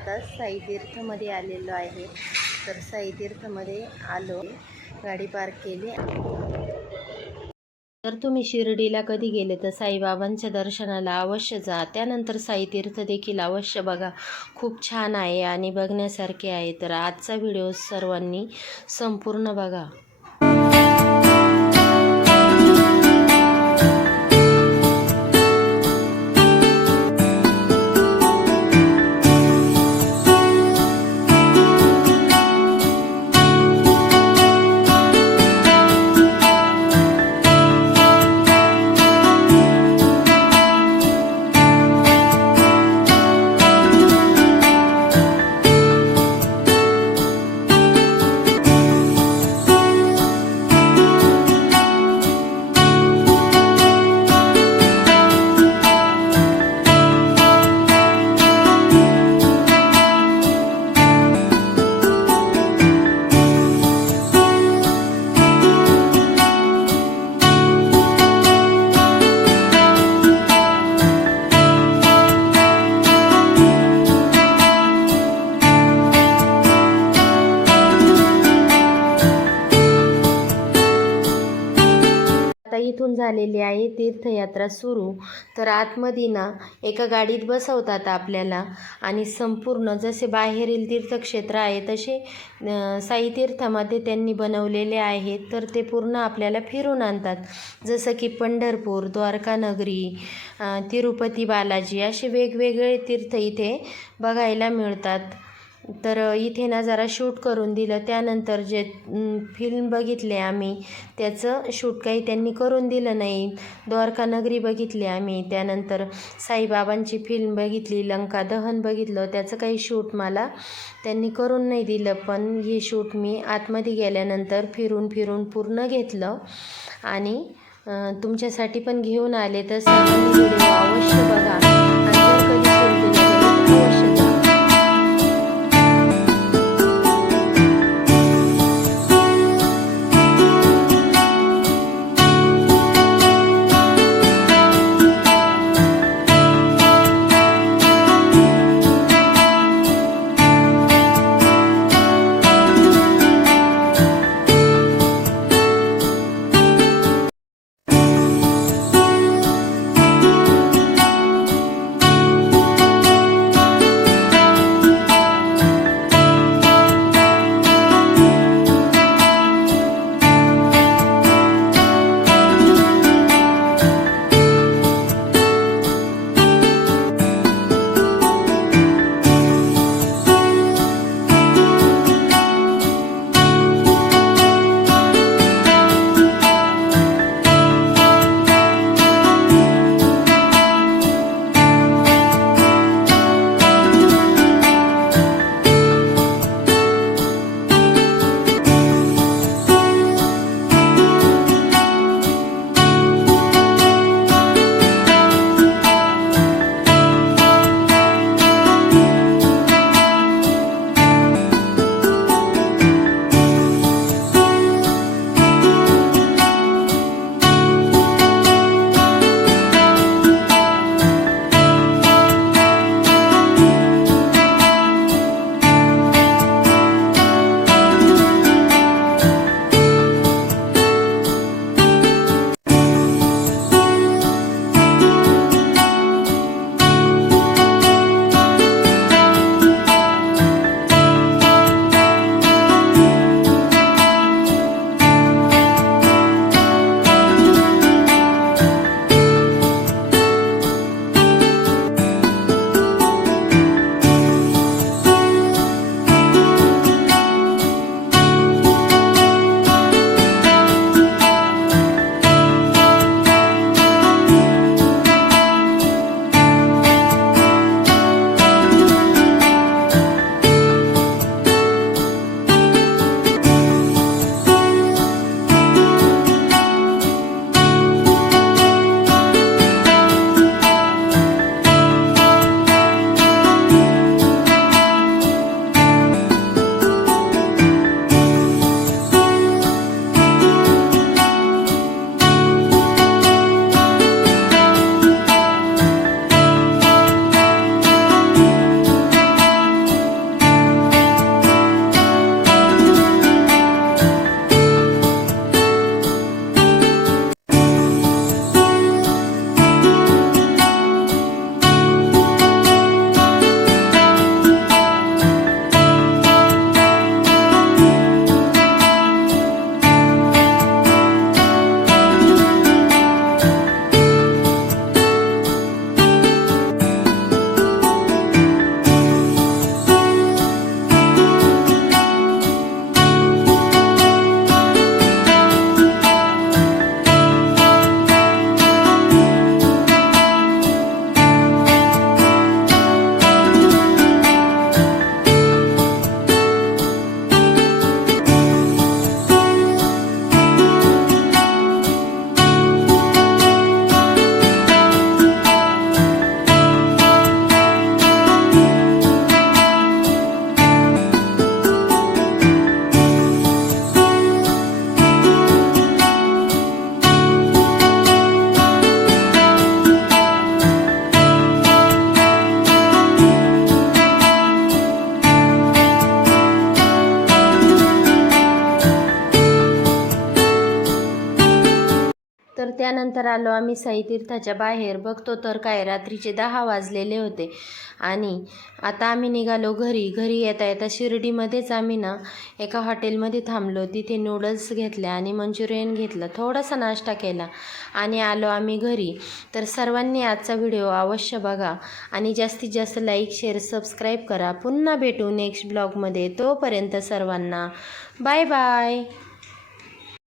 आता साई तीर्थमध्ये आलेलो आहे. तर साई तीर्थमध्ये आलो, गाडी पार्क केली. तर तुम्ही शिर्डीला कधी गेले तर साईबाबांच्या दर्शनाला अवश्य जा. त्यानंतर साई तीर्थ देखील अवश्य बघा, खूप छान आहे आणि बघण्यासारखे आहे. तर आजचा व्हिडिओ सर्वांनी संपूर्ण बघा. आता इथून झालेली आहे तीर्थयात्रा सुरू. तर आतमध्ये ना एका गाडीत बसवतात आपल्याला आणि संपूर्ण जसे बाहेरील तीर्थक्षेत्र आहे तसे साई तीर्थामध्ये त्यांनी बनवलेले आहेत. तर ते पूर्ण आपल्याला फिरून आणतात, जसं की पंढरपूर, द्वारका नगरी, तिरुपती बालाजी असे वेगवेगळे तीर्थ इथे बघायला मिळतात. तर इथे ना जरा शूट करून दिलं. त्यानंतर जे फिल्म बघितले आम्ही त्याचं शूट काही त्यांनी करून दिलं नाही. द्वारका नगरी बघितली आम्ही, त्यानंतर साईबाबांची फिल्म बघितली, लंका दहन बघितलं, त्याचं काही शूट मला त्यांनी करून नाही दिलं. पण हे शूट मी आतमध्ये गेल्यानंतर फिरून फिरून पूर्ण घेतलं आणि तुमच्यासाठी पण घेऊन आले. तर सर्वांनी व्हिडिओ अवश्य बघा आणि जर कधी शिर्डीला गेले तर अवश्य जा. त्यानंतर आलो आम्ही साई तीर्थाच्या बाहेर. बघतो तर काय रात्रीचे 10 वाजलेले होते आणि आता आम्ही निघालो घरी. घरी येता येता शिर्डीमध्येच आम्ही ना एका हॉटेलमध्ये थांबलो. तिथे नूडल्स घेतल्या आणि मंचुरियन घेतलं, थोडासा नाश्ता केला आणि आलो आम्ही घरी. तर सर्वांनी आजचा व्हिडिओ अवश्य बघा आणि जास्तीत जास्त लाईक, शेअर, सबस्क्राईब करा. पुन्हा भेटू नेक्स्ट ब्लॉगमध्ये. तोपर्यंत सर्वांना बाय बाय.